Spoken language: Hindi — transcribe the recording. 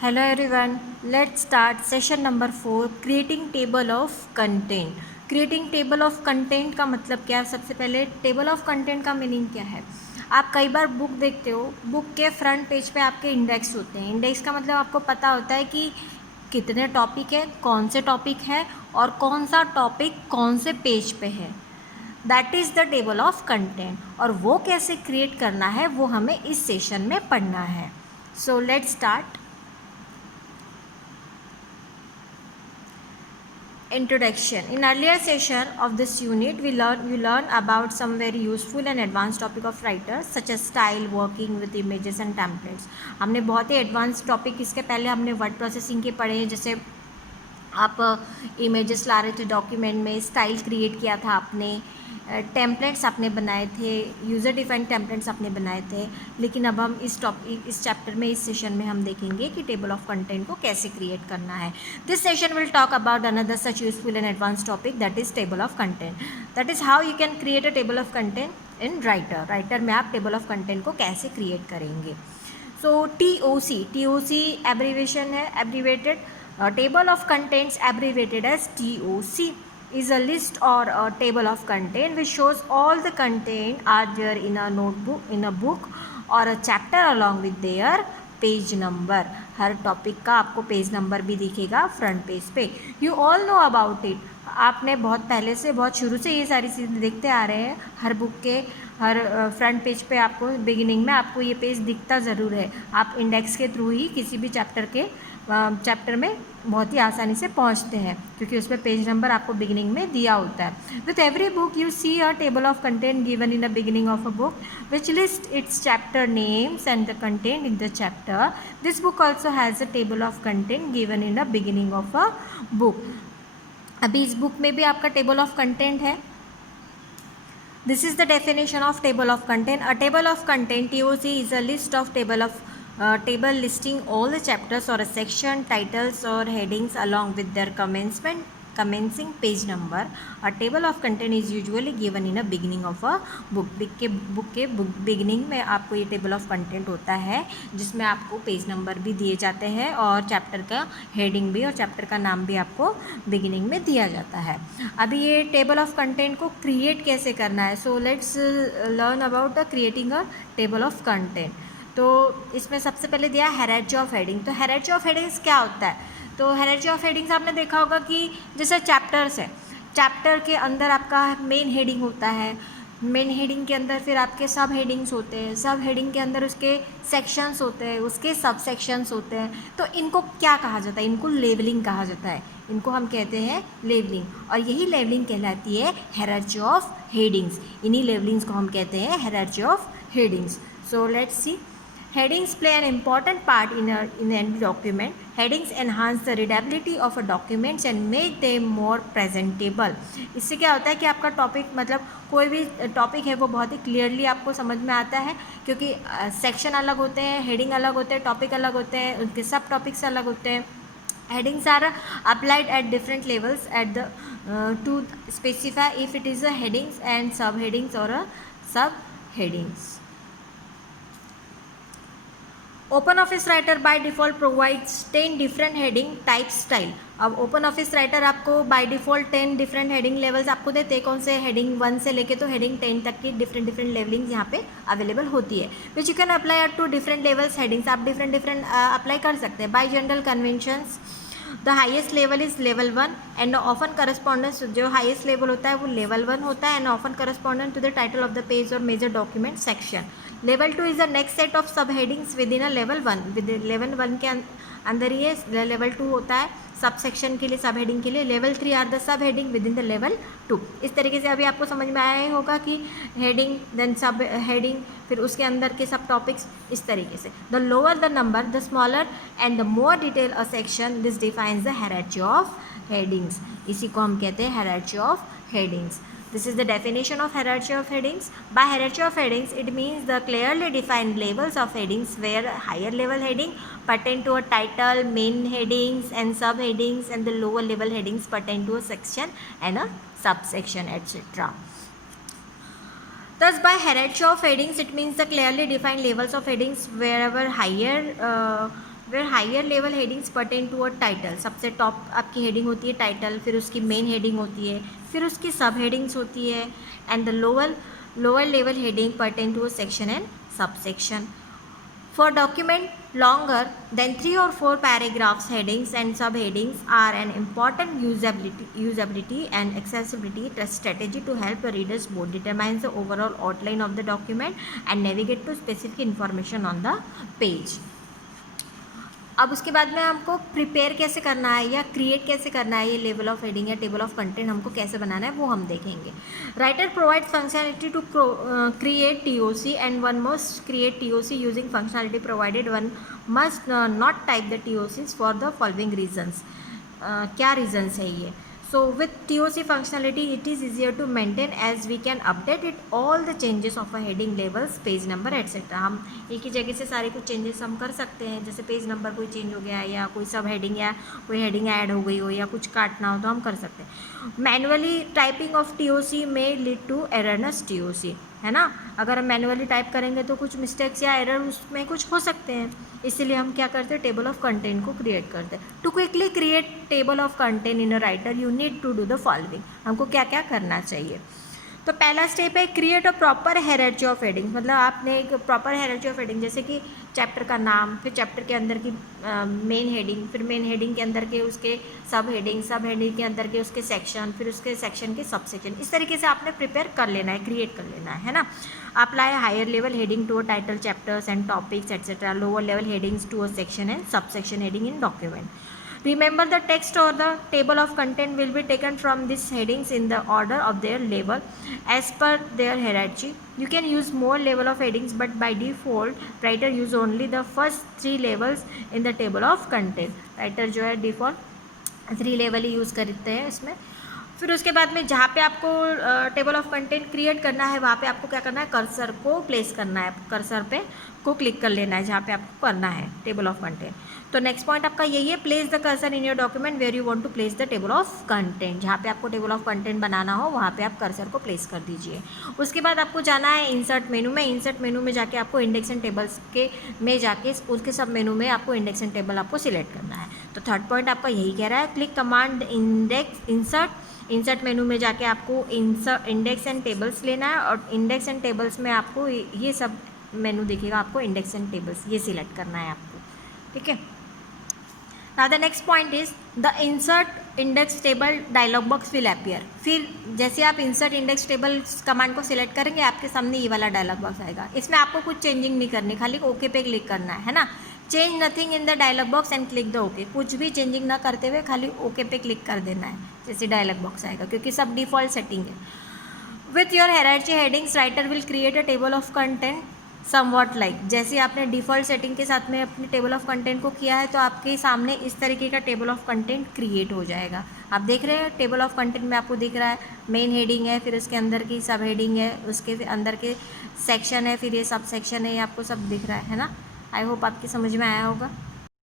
Hello everyone, let's start session number 4 creating table of content. Creating table of content का मतलब क्या है? सबसे पहले टेबल ऑफ कंटेंट का मीनिंग क्या है? आप कई बार बुक देखते हो, बुक के फ्रंट पेज पे आपके इंडेक्स होते हैं. इंडेक्स का मतलब आपको पता होता है कि कितने टॉपिक है, कौन से टॉपिक है और कौन सा टॉपिक कौन से पेज पे है. That is the table of content. और वो कैसे क्रिएट करना है वो हमें इस सेशन में पढ़ना है. So let's start. Introduction. In earlier session of this unit, we learn about some very useful and advanced topic of writers such as style, working with images and templates. हमने बहुत ही एडवांस टॉपिक इसके पहले हमने वर्ड प्रोसेसिंग के पढ़े हैं. जैसे आप इमेजेस ला रहे थे डॉक्यूमेंट में, स्टाइल क्रिएट किया था आपने, टेम्पलेट्स आपने बनाए थे, यूज़र डिफाइंड टेम्पलेट्स आपने बनाए थे. लेकिन अब हम इस चैप्टर में, इस सेशन में हम देखेंगे कि टेबल ऑफ कंटेंट को कैसे क्रिएट करना है. This session will talk about another such useful and advance topic that is table of content. That is how you can create a table of content in writer में आप टेबल ऑफ कंटेंट को कैसे क्रिएट करेंगे. सो TOC एब्रीवेशन है, abbreviated table of contents abbreviated as TOC is a list or a table of content which shows all the content are there in a notebook, in a book or a chapter along with their page number. Her topic का आपको पेज नंबर भी दिखेगा फ्रंट पेज पे. You all know about it. आपने बहुत पहले से, बहुत शुरू से ये सारी चीज़ें देखते आ रहे हैं. हर बुक के हर फ्रंट पेज पे आपको बिगिनिंग में आपको ये पेज दिखता ज़रूर है. आप इंडेक्स के थ्रू ही किसी भी चैप्टर में बहुत ही आसानी से पहुंचते हैं क्योंकि उसमें पेज नंबर आपको बिगिनिंग में दिया होता है. With every book you see a table of content given in the beginning of a book which list its chapter names and the content in the chapter. This book also has a table of content given in the beginning of a book. अभी इस बुक में भी आपका टेबल ऑफ कंटेंट है. This is the definition of table of content. A table of content, TOC, is a list of table listing all the chapters or a section, titles or headings along with their commencing page number. A table of content is usually given in a beginning of a book. Book के बिगिनिंग में आपको ये टेबल ऑफ कंटेंट होता है जिसमें आपको पेज नंबर भी दिए जाते हैं और चैप्टर का हेडिंग भी और चैप्टर का नाम भी आपको बिगिनिंग में दिया जाता है. अभी ये टेबल ऑफ कंटेंट को क्रिएट कैसे करना है. So let's learn about the creating a table of content. तो इसमें सबसे पहले दिया हायरार्की ऑफ हेडिंग. तो हायरार्की ऑफ हेडिंग्स क्या होता है. तो हायरार्की ऑफ हेडिंग्स आपने देखा होगा कि जैसे चैप्टर्स है, चैप्टर के अंदर आपका मेन हेडिंग होता है, मेन हेडिंग के अंदर फिर आपके सब हेडिंग्स होते हैं, सब हेडिंग के अंदर उसके सेक्शंस होते हैं, उसके सब सेक्शंस होते हैं. तो इनको क्या कहा जाता है. इनको लेवलिंग कहा जाता है. इनको हम कहते हैं लेवलिंग और यही लेवलिंग कहलाती है हायरार्की ऑफ हेडिंग्स. इन्हीं लेवलिंग्स को हम कहते हैं hierarchy of headings. So let's see. Headings play an important part in any document. Headings enhance the readability of a document and make them more presentable. इससे क्या होता है कि आपका टॉपिक, मतलब कोई भी टॉपिक है वो बहुत ही क्लियरली आपको समझ में आता है क्योंकि सेक्शन अलग होते हैं, हेडिंग अलग होते हैं, टॉपिक अलग होते हैं, उनके सब टॉपिक्स अलग होते हैं. Headings are applied at different levels at the to specify if it is a headings and subheadings or a subheadings. Open office writer by default provides 10 different heading type style. अब ओपन ऑफिस राइटर आपको by default 10 different heading levels आपको देते हैं. कौन से हेडिंग 1 से लेके तो हेडिंग 10 तक की डिफरेंट लेवलिंग्स यहाँ पे अवेलेबल होती है which you can apply to different levels. Headings आप डिफरेंट अप्लाई कर सकते हैं. By general conventions the highest level is level 1 and often correspondence. जो हाईएस्ट लेवल होता है वो लेवल 1 होता है and often correspondent to the title of the page और major document section. Level 2 is the next set of subheadings within a level 1. With level 1 के अंदर ये लेवल 2 होता है सब सेक्शन के लिए, सब हेडिंग के लिए. Level 3 are the subheading within the level 2. इस तरीके से अभी आपको समझ में आया ही होगा कि हेडिंग देन सब हेडिंग फिर उसके अंदर के सब टॉपिक्स इस तरीके से. The lower the number the smaller and the more detail a section. This defines the hierarchy of headings. इसी को हम कहते हैं hierarchy of headings. This is the definition of hierarchy of headings. By hierarchy of headings, it means the clearly defined levels of headings where higher level heading pertain to a title, main headings and subheadings, and the lower level headings pertain to a section and a subsection, etc. Thus, by hierarchy of headings, it means the clearly defined levels of headings wherever higher where higher level headings pertain to a title, सबसे टॉप आपकी हेडिंग होती है टाइटल, फिर उसकी मेन हेडिंग होती है, फिर उसकी सब हेडिंग्स होती है, and the lower level heading pertain to a section and sub section. For document longer than 3 or 4 paragraphs, headings and subheadings are an important usability and accessibility strategy to help the readers both determine the overall outline of the document and navigate to specific information on the page. अब उसके बाद में हमको प्रिपेयर कैसे करना है या क्रिएट कैसे करना है, ये लेवल ऑफ हेडिंग या टेबल ऑफ कंटेंट हमको कैसे बनाना है वो हम देखेंगे. Writer provide functionality to create TOC and one must create TOC using functionality provided. One must not type the TOCs for the following reasons. क्या reasons है ये. So with TOC functionality it is easier to maintain as we can update it all the changes of a heading, labels, page number etc. हम एक ही जगह से सारे कुछ चेंजेस हम कर सकते हैं, जैसे पेज नंबर कोई चेंज हो गया या कोई सब हेडिंग या कोई हेडिंग ऐड हो गई हो या कुछ काटना हो तो हम कर सकते हैं. मैनुअली टाइपिंग ऑफ TOC में लीड टू एररनेस TOC, है ना. अगर हम मैनुअली टाइप करेंगे तो कुछ मिस्टेक्स या एरर उसमें कुछ हो सकते हैं, इसीलिए हम क्या करते हैं, टेबल ऑफ कंटेंट को क्रिएट करते हैं. To quickly create table of content in a writer you need to do the following. हमको क्या क्या करना चाहिए. तो पहला स्टेप है create a proper hierarchy of heading. मतलब आपने एक प्रॉपर हायरार्की ऑफ हेडिंग, जैसे कि चैप्टर का नाम, फिर चैप्टर के अंदर की मेन हेडिंग, फिर मेन हेडिंग के अंदर के उसके सब हेडिंग के अंदर के उसके सेक्शन, फिर उसके सेक्शन के सब सेक्शन. इस तरीके से आपने प्रिपेयर कर लेना है, क्रिएट कर लेना है ना. Apply higher level heading to a title, chapters and topics etcetera. Lower level headings to a section and sub section heading in document. Remember the text or the table of content will be taken from these headings in the order of their level as per their hierarchy. You can use more level of headings but by default writer use only the first 3 levels in the table of content. Writer जो है default 3 लेवल ही यूज़ करते हैं इसमें. फिर उसके बाद में जहाँ पे आपको टेबल ऑफ कंटेंट क्रिएट करना है वहाँ पे आपको क्या करना है, कर्सर को प्लेस करना है, कर्सर पे को क्लिक कर लेना है जहाँ पे आपको करना है टेबल ऑफ कंटेंट. तो नेक्स्ट पॉइंट आपका यही है, place the cursor in your document where you want to place the table of content. जहाँ पे आपको टेबल ऑफ कंटेंट बनाना हो वहाँ पे आप कर्सर को प्लेस कर दीजिए. उसके बाद आपको जाना है इंसर्ट मेनू में. इंसर्ट मेनू में जाके आपको इंडेक्स एंड टेबल्स के में जाके उसके सब मेनू में आपको इंडेक्स एंड टेबल आपको सिलेक्ट करना है. तो थर्ड पॉइंट आपका यही कह रहा है, क्लिक कमांड इंसर्ट मेनू में जाके आपको इंडेक्स एंड टेबल्स लेना है और इंडेक्स एंड टेबल्स में आपको ये सब मेनू दिखेगा, आपको इंडेक्स एंड टेबल्स ये सिलेक्ट करना है आपको. ठीक है. Now the next point is the insert index table dialog box will appear. फिर जैसे आप इंसर्ट इंडेक्स टेबल कमांड को सिलेक्ट करेंगे आपके सामने ये वाला डायलॉग बॉक्स आएगा. इसमें आपको कुछ चेंजिंग नहीं करनी, खाली ओके पे क्लिक करना है ना. Change nothing in the dialog box and click the okay. कुछ भी चेंजिंग ना करते हुए खाली ओके पे क्लिक कर देना है, जैसे डायलॉग बॉक्स आएगा, क्योंकि सब डिफॉल्ट सेटिंग है. With your hierarchy headings writer will create a table of content somewhat like. जैसे आपने डिफ़ॉल्ट सेटिंग के साथ में अपने टेबल ऑफ कंटेंट को किया है तो आपके सामने इस तरीके का टेबल ऑफ कंटेंट क्रिएट हो जाएगा. आप देख रहे हैं टेबल ऑफ कंटेंट में आपको दिख रहा है मेन हेडिंग है, फिर उसके अंदर की सब हेडिंग है, उसके अंदर के सेक्शन है, फिर ये सब सेक्शन है, ये आपको सब दिख रहा है ना. आई होप आपकी समझ में आया होगा.